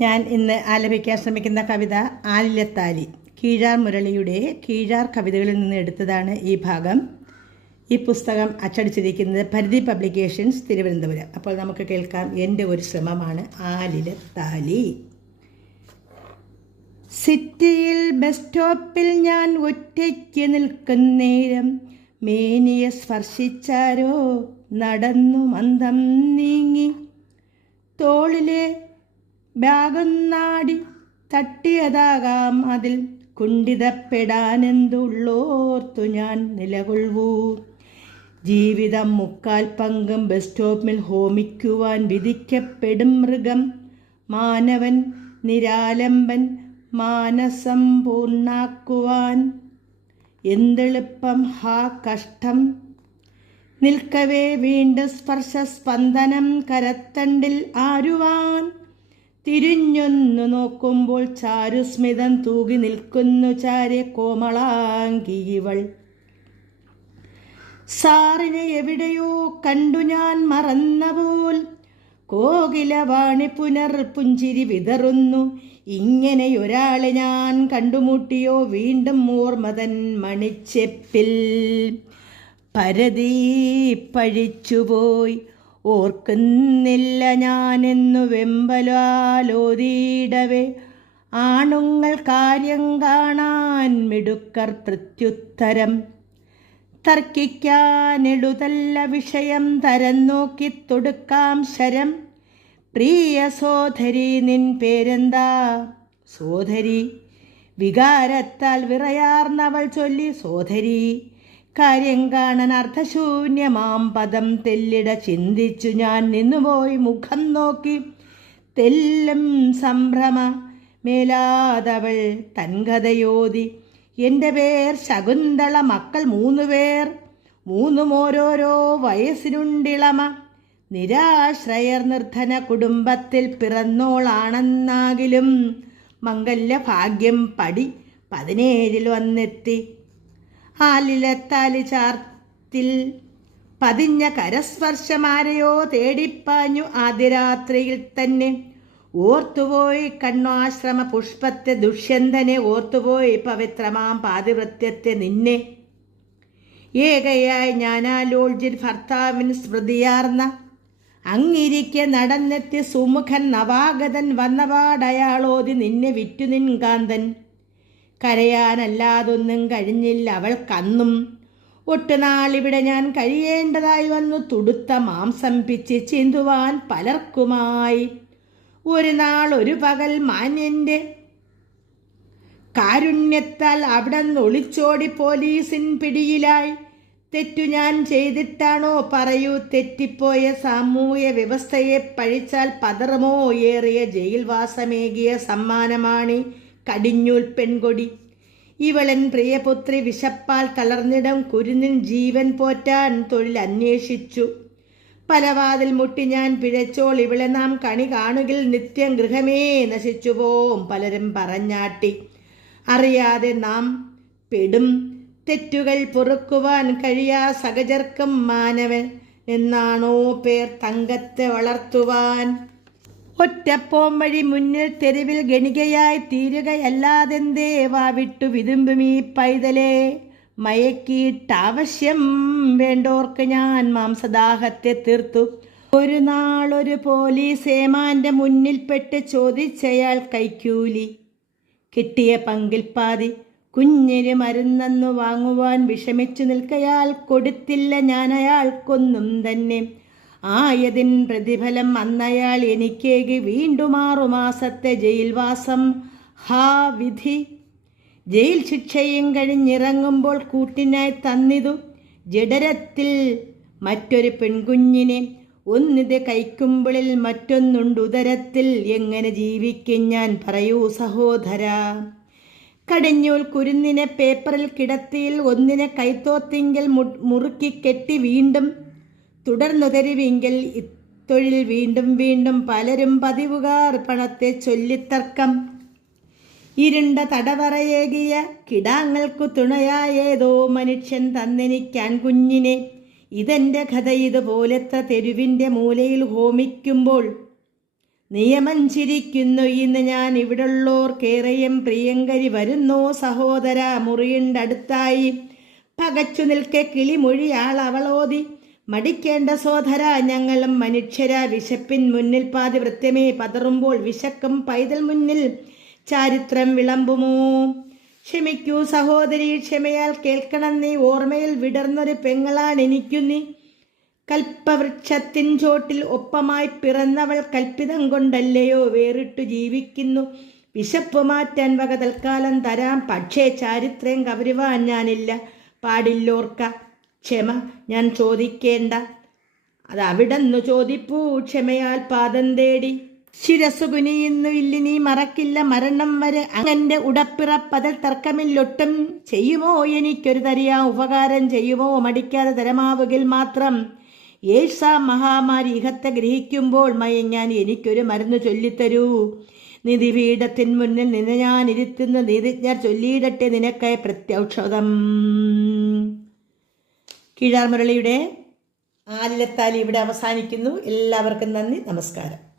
ഞാൻ ഇന്ന് ആലപിക്കാൻ ശ്രമിക്കുന്ന കവിത ആലിലത്താലി കീഴാർ മുരളിയുടെ കീഴാർ കവിതകളിൽ നിന്ന് എടുത്തതാണ് ഈ ഭാഗം. ഈ പുസ്തകം അച്ചടിച്ചിരിക്കുന്നത് പരിധി പബ്ലിക്കേഷൻസ് തിരുവനന്തപുരം. അപ്പോൾ നമുക്ക് കേൾക്കാം എന്റെ ഒരു ശ്രമമാണ് ആലിലത്താലി സിറ്റിയിൽ ബസ് സ്റ്റോപ്പിൽ ഞാൻ ഒറ്റയ്ക്ക് നിൽക്കുന്നേരം മേനിയെ സ്പർശിച്ചാരോ നടന്നു മന്ദം നീങ്ങി തോളിലെ ബാഗൊന്നാടി തട്ടിയതാകാം അതിൽ കുണ്ഠിതപ്പെടാനെന്തുള്ളോർത്തു ഞാൻ നിലകൊള്ളൂ. ജീവിതം മുക്കാൽ പങ്കും ബസ് സ്റ്റോപ്പിൽ ഹോമിക്കുവാൻ വിധിക്കപ്പെടും മൃഗം. മാനവൻ നിരാലംബൻ മാനസം പൂർണാക്കുവാൻ എന്തെളുപ്പം ഹാ കഷ്ടം. നിൽക്കവേ വീണ്ടും സ്പർശ സ്പന്ദനം കരത്തണ്ടിൽ ആരുവാൻ തിരിഞ്ഞൊന്നു നോക്കുമ്പോൾ ചാരുസ്മിതം തൂകി നിൽക്കുന്നു ചാരെ കോമളാങ്കി ഇവൾ സാറിനെ എവിടെയോ കണ്ടു ഞാൻ മറന്ന പോൽ കോകിലവാണി പുനർ പുഞ്ചിരി വിതറുന്നു. ഇങ്ങനെയൊരാളെ ഞാൻ കണ്ടുമുട്ടിയോ വീണ്ടും ഓർമ്മതൻ മണിച്ചെപ്പിൽ. പരതീ പഴിച്ചുപോയി. ഓർക്കുന്നില്ല ഞാനെന്നു വെമ്പലാലോതിയിടവേ ആണുങ്ങൾ കാര്യം കാണാൻ മിടുക്കർ പ്രത്യുത്തരം. തർക്കിക്കാനെടുതല്ല വിഷയം തരം നോക്കി തൊടുക്കാം ശരം. പ്രിയ സോധരി നിൻ പേരെന്താ? സോധരി വികാരത്താൽ വിറയാർന്നവൾ ചൊല്ലി സോധരി കാര്യം കാണാൻ അർത്ഥശൂന്യമാം പദം തെല്ലിട ചിന്തിച്ചു ഞാൻ നിന്നുപോയി മുഖം നോക്കി. തെല്ലും സംഭ്രമ മേലാതവൾ തൻകഥയോതി എന്റെ പേർ ശകുന്തള മക്കൾ മൂന്നു പേർ. മൂന്നും ഓരോരോ വയസ്സിനുണ്ടിളമ. നിരാശ്രയർ നിർധന കുടുംബത്തിൽ പിറന്നോളാണെന്നാകിലും മംഗല്യ ഭാഗ്യം പടി പതിനേഴിൽ വന്നെത്തി. ആലിലത്താലി ചാർത്തിൽ പതിഞ്ഞ കരസ്പർശമാരെയോ തേടിപ്പാഞ്ഞു ആദ്യരാത്രിയിൽ തന്നെ. ഓർത്തുപോയി കണ്ണാശ്രമ പുഷ്പത്തെ ദുഷ്യന്തനെ ഓർത്തുപോയി പവിത്രമാം പാതിവൃത്യത്തെ നിന്നെ. ഏകയായി ഞാനാലോൾജിൻ ഭർത്താവിന് സ്മൃതിയാർന്ന. അങ്ങിരിക്കെ നടന്നെത്തി സുമുഖൻ നവാഗതൻ വന്നപാടയാളോതി നിന്നെ വിറ്റു നിൻകാന്തൻ കരയാനല്ലാതൊന്നും കഴിഞ്ഞില്ല അവൾക്കന്നും ഒട്ടുനാളിവിടെ ഞാൻ കഴിയേണ്ടതായി വന്നു തുടുത്ത മാംസം പിച്ച് ചിന്തുവാൻ പലർക്കുമായി. ഒരു നാൾ ഒരു പകൽ മാന്യന്റെ കാരുണ്യത്താൽ അവിടെ ഒളിച്ചോടി പോലീസിൻ പിടിയിലായി. തെറ്റു ഞാൻ ചെയ്തിട്ടാണോ പറയൂ. തെറ്റിപ്പോയ സാമൂഹ്യ വ്യവസ്ഥയെ പഴിച്ചാൽ പതറുമോ? ഏറിയ ജയിൽവാസമേകിയ സമ്മാനമാണി. കടിഞ്ഞൂൽ പെൺകൊടി. ഇവളൻ പ്രിയപുത്രി വിശപ്പാൽ തളർന്നിടം കുരുന്നിൻ ജീവൻ പോറ്റാൻ തൊഴിൽ അന്വേഷിച്ചു. പലവാതിൽ മുട്ടി ഞാൻ പിഴച്ചോൾ ഇവളെ നാം കണി കാണുകിൽ നിത്യം ഗൃഹമേ നശിച്ചു പോവും പലരും പറഞ്ഞാട്ടി. അറിയാതെ നാം പെടും തെറ്റുകൾ പൊറുക്കുവാൻ കഴിയാ സഹചർക്കും മാനവൻ. എന്നാണോ പേർ തങ്കത്തെ വളർത്തുവാൻ? ഒറ്റപ്പോം വഴി മുന്നിൽ തെരുവിൽ ഗണികയായി തീരുകയല്ലാതെന്തേ വാവിട്ടു വിതുമ്പും ഈ പൈതലേ? മയക്കിയിട്ടാവശ്യം വേണ്ടോർക്ക് ഞാൻ മാംസദാഹത്തെ തീർത്തു. ഒരു നാളൊരു പോലീസ് ഏമാന്റെ മുന്നിൽപ്പെട്ട് ചോദിച്ചയാൾ കൈക്കൂലി. കിട്ടിയ പങ്കിൽ പാതി. കുഞ്ഞിന് മരുന്നെന്നു വാങ്ങുവാൻ വിഷമിച്ചു നിൽക്കയാൽ കൊടുത്തില്ല ഞാൻ അയാൾക്കൊന്നും തന്നെ. ആയതിൻ പ്രതിഫലം അന്നയാൾ എനിക്കേകി വീണ്ടും ആറുമാസത്തെ ജയിൽവാസം. ഹാ വിധി. ജയിൽ ശിക്ഷയും കഴിഞ്ഞിറങ്ങുമ്പോൾ കൂട്ടിനായി തന്നിതു. ജഡരത്തിൽ മറ്റൊരു പെൺകുഞ്ഞിനെ. ഒന്നിത് കൈക്കുമ്പിളിൽ മറ്റൊന്നുണ്ട് ഉദരത്തിൽ. എങ്ങനെ ജീവിക്കും ഞാൻ പറയൂ സഹോദര. കടിഞ്ഞൂൽ കുരുന്നിനെ പേപ്പറിൽ കിടത്തിയിൽ ഒന്നിനെ കൈത്തോത്തിങ്കിൽ മുറുക്കി കെട്ടി വീണ്ടും തുടർന്നുതരുവിങ്കിൽ ഇത്തൊഴിൽ വീണ്ടും വീണ്ടും പലരും പതിവുകാർ പണത്തെ ചൊല്ലിത്തർക്കം. ഇരുണ്ട തടവറയേകിയ കിടാങ്ങൾക്കു തുണയായേതോ മനുഷ്യൻ തന്നെനിക്കാൻ കുഞ്ഞിനെ. ഇതെന്റെ കഥ ഇതുപോലത്തെ തെരുവിന്റെ മൂലയിൽ ഹോമിക്കുമ്പോൾ. നിയമം ചിരിക്കുന്നു ഇന്ന് ഞാൻ ഇവിടുള്ളോർക്കേറെയും പ്രിയങ്കരി വരുന്നോ സഹോദര മുറിയുണ്ടടുത്തായി. പകച്ചു നിൽക്കെ കിളിമൊഴിയാൾ അവളോതി മടിക്കേണ്ട സോധര ഞങ്ങളും മനുഷ്യര. വിശപ്പിൻ മുന്നിൽ പാതി വൃത്യമേ പതറുമ്പോൾ വിശക്കും പൈതൽ മുന്നിൽ ചാരിത്രം വിളമ്പുമോ? ക്ഷമിക്കൂ സഹോദരി ക്ഷമയാൽ കേൾക്കണം നീ. ഓർമ്മയിൽ വിടർന്നൊരു പെങ്ങളാണ് എനിക്കു നീ. കൽപ്പവൃക്ഷത്തിൻ ചോട്ടിൽ ഒപ്പമായി പിറന്നവൾ കൽപ്പിതം കൊണ്ടല്ലയോ? വേറിട്ടു ജീവിക്കുന്നു. വിശപ്പ് മാറ്റാൻ വക തൽക്കാലം തരാം. പക്ഷേ ചാരിത്രം കവരുവാൻ ഞാനില്ല. പാടില്ലോർക്ക. ക്ഷമ ഞാൻ ചോദിക്കേണ്ട. അത് അവിടെന്നു ചോദിപ്പൂ ക്ഷമയാൽ പാദം തേടി. ശിരസുകുനിയുന്നു ഇല്ലിനീ മറക്കില്ല മരണം വരെ. അങ്ങന്റെ ഉടപ്പിറപ്പതിൽ തർക്കമില്ലൊട്ടും ചെയ്യുമോ? എനിക്കൊരു തരിയാ ഉപകാരം ചെയ്യുമോ? മടിക്കാതെ തരമാവുകിൽ മാത്രം. ഏഴ്സ മഹാമാരി ഇഹത്തെ ഗ്രഹിക്കുമ്പോൾ മയങ്ങാൻ എനിക്കൊരു മരുന്ന് ചൊല്ലിത്തരൂ. നിധിപീഠത്തിൻ മുന്നിൽ നിന്ന് ഞാൻ ഇരുത്തുന്ന നീതിജ്ഞർ ചൊല്ലിയിടട്ടെ നിനക്കായി പ്രത്യൗഷധം കീഴാർ മുരളിയുടെ ആലിലത്താലി ഇവിടെ അവസാനിക്കുന്നു. എല്ലാവർക്കും നന്ദി. നമസ്കാരം.